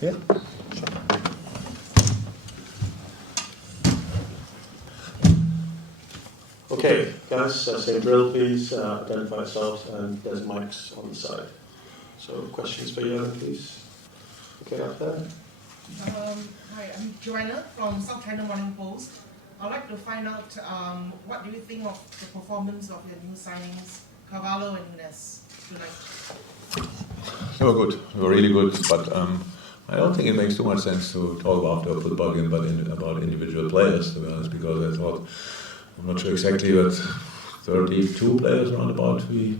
Yeah. Okay, guys, same drill, please. Identify yourselves, and there's mics on the side. So, questions for you, please. Okay, up there. Hi, I'm Joanna from South China Morning Post. I'd like to find out what do you think of the performance of your new signings, Carvalho and Nunez, tonight? They were good. They were really good, but I don't think it makes too much sense to talk after a football game about individual players, to be honest, because I thought, I'm not sure exactly, but 32 players roundabout we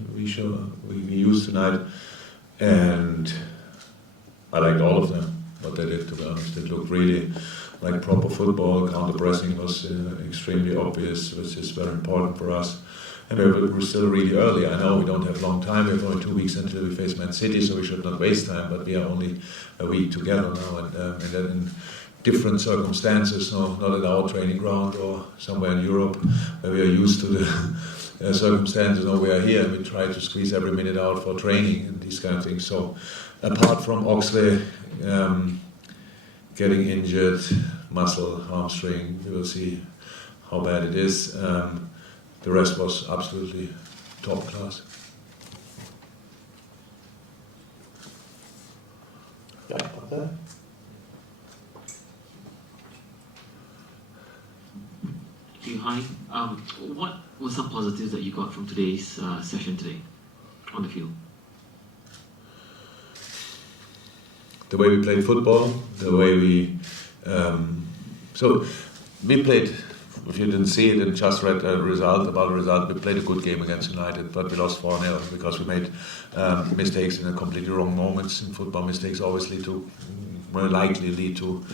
used tonight, and I liked all of them, what they did, to be honest. It looked really like proper football. Counter-pressing was extremely obvious, which is very important for us. And we're still really early. I know we don't have a long time. We have only 2 weeks until we face Man City, so we should not waste time. But we are only a week together now, and then in different circumstances, not at our training ground or somewhere in Europe, where we are used to the circumstances. No, we are here, and we try to squeeze every minute out for training and these kind of things. So, apart from Oxley getting injured, muscle, hamstring, we will see how bad it is. The rest was absolutely top class. Yeah, up there. Hi. What were some positives that you got from today's session today on the field? The way we played football, the way we... so we played... If you didn't see it and just read about the result, we played a good game against United, but we lost 4-0 because we made mistakes in a completely wrong moments. In football, mistakes always more likely lead to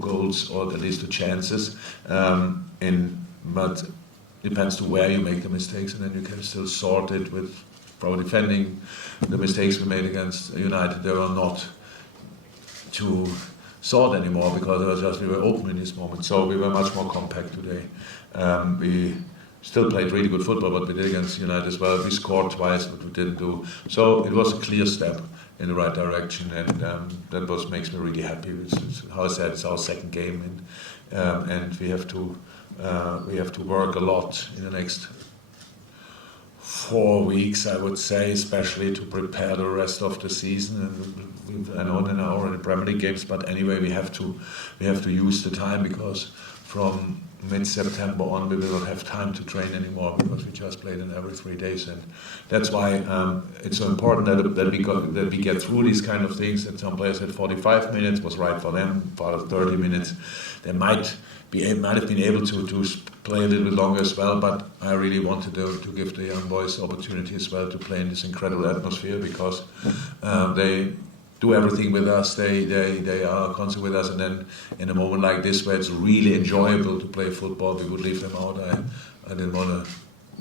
goals or at least to chances. But it depends to where you make the mistakes, and then you can still sort it with probably defending. The mistakes we made against United, they were not to sort anymore because we were open in this moment. So we were much more compact today. We still played really good football, but we did against United as well. We scored twice, but we didn't do. So it was a clear step in the right direction, and that makes me really happy. How I said, it's our second game, and we have to work a lot in the next 4 weeks, I would say, especially to prepare the rest of the season. And I know they're now already Premier League games, but anyway, we have to use the time, because from mid-September on we will not have time to train anymore, because we just played in every 3 days, and that's why it's so important that we get through these kind of things. That some players had 45 minutes was right for them, part of 30 minutes. They might have been able to play a little bit longer as well, but I really wanted to give the young boys the opportunity as well to play in this incredible atmosphere, because they do everything with us, they are constant with us, and then in a moment like this where it's really enjoyable to play football, we would leave them out. I didn't want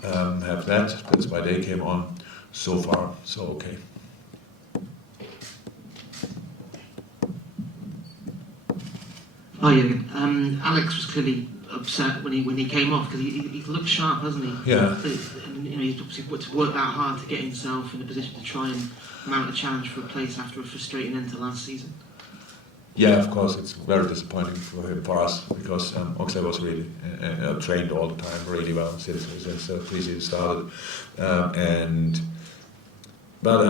to have that. That's why they came on. So far, so okay. Hi, Jurgen. Alex was clearly upset when he came off, because he looked sharp, hasn't he? Yeah. He's obviously worked that hard to get himself in a position to try and mount a challenge for a place after a frustrating end to last season. Yeah, of course, it's very disappointing for us, because Oxley was really trained all the time really well since pre-season started, but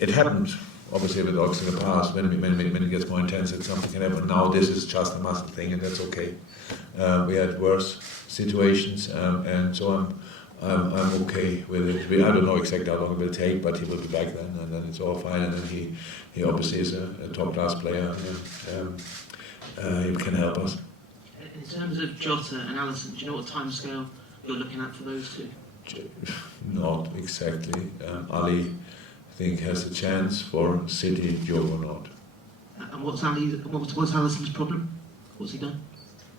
it happened. Obviously, with Oxley in the past, when it gets more intense, something can happen. Now this is just a muscle thing, and that's okay. We had worse situations, and so I'm okay with it. I don't know exactly how long it will take, but he will be back then, and then it's all fine. And then he obviously is a top class player. He can help us. In terms of Jota and Alisson, do you know what timescale you're looking at for those two? Not exactly. Ali, I think, has a chance for City, Joe or not. And what's Alisson's problem? What's he done?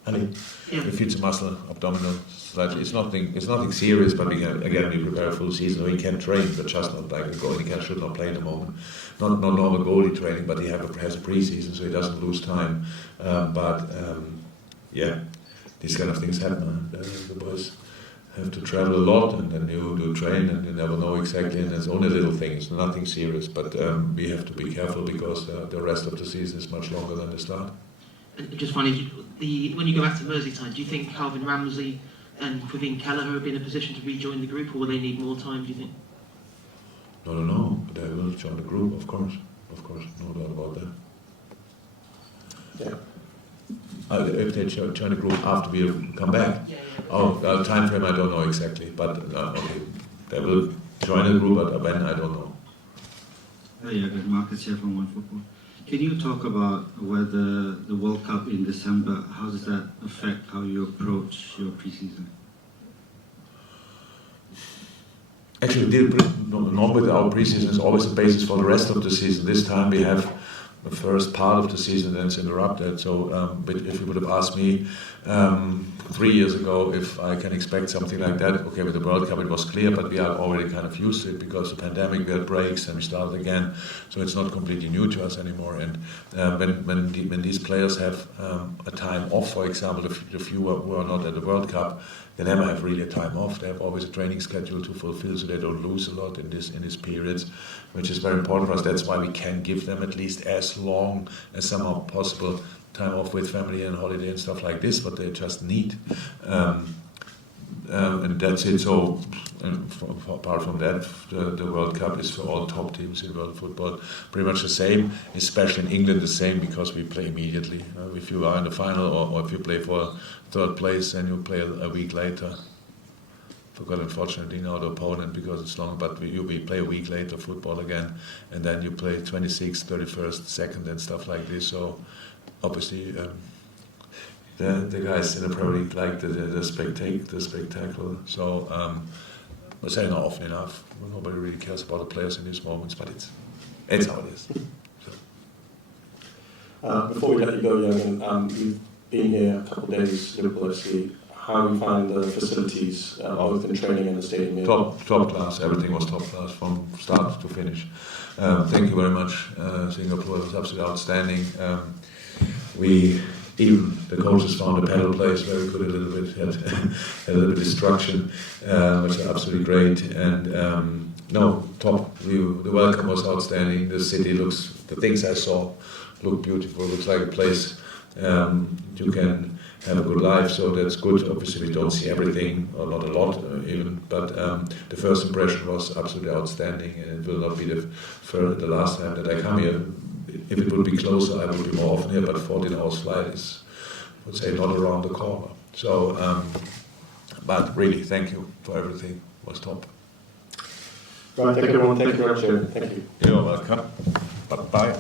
Ali, he feels a muscle, abdominal, slightly. It's nothing serious, but we prepare a full season. So he can train, but just not like a goalie. He should not play at the moment. Not normal goalie training, but he has a pre-season, so he doesn't lose time. Yeah, these kind of things happen. The boys have to travel a lot, and then you do train, and you never know exactly, and it's only little things, nothing serious, but we have to be careful because the rest of the season is much longer than the start. And just finally, when you go back to Merseyside, do you think Calvin Ramsey and Kevin Kelleher have been in a position to rejoin the group, or will they need more time, do you think? No, they will join the group, of course, no doubt about that. Yeah. If they join the group after we have come back. Oh, time frame I don't know exactly, but okay, they will join the group, but when I don't know. Hi, Marcus here from OneFootball. Can you talk about whether the World Cup in December, how does that affect how you approach your pre-season? Actually, normally our pre-season is always the basis for the rest of the season. This time we have the first part of the season that's interrupted. So but if you would have asked me 3 years ago if I can expect something like that, okay, with the World Cup it was clear, but we are already kind of used to it because the pandemic, we had breaks and we started again. So it's not completely new to us anymore. And when these players have a time off, for example, the few who are not at the World Cup, they never have really a time off. They have always a training schedule to fulfill, so they don't lose a lot in this periods, which is very important for us. That's why we can give them at least as long as somehow possible time off with family and holiday and stuff like this, what they just need. And that's it. So, apart from that, the World Cup is for all top teams in world football pretty much the same, especially in England the same, because we play immediately. If you are in the final or if you play for third place, then you play a week later. Forgot unfortunately now the opponent because it's long, but we play a week later football again, and then you play 26th, 31st, 2nd and stuff like this. So obviously the guys in the Premier League like the spectacle. So I say not often enough. Nobody really cares about the players in these moments, but it's how it is. So. Before we let you go, Jurgen, you've been here a couple of days, Liverpool FC. How do you find the facilities, both in training and the stadium? Top class. Everything was top class from start to finish. Thank you very much. Singapore was absolutely outstanding. Even the coaches found the pedal place very good. A little bit had a little bit of destruction, which is absolutely great. And top view. The welcome was outstanding. The city the things I saw look beautiful. Looks like a place you can have a good life, so that's good. Obviously we don't see everything, or not a lot even, but the first impression was absolutely outstanding, and it will not be the last time that I come here. If it would be closer, I would be more often here, but 14 hours flight is, I would say, not around the corner. So, but really, thank you for everything. It was top. Right, thank you everyone. Thank you very much, Jurgen. Thank you. You're welcome. Bye-bye.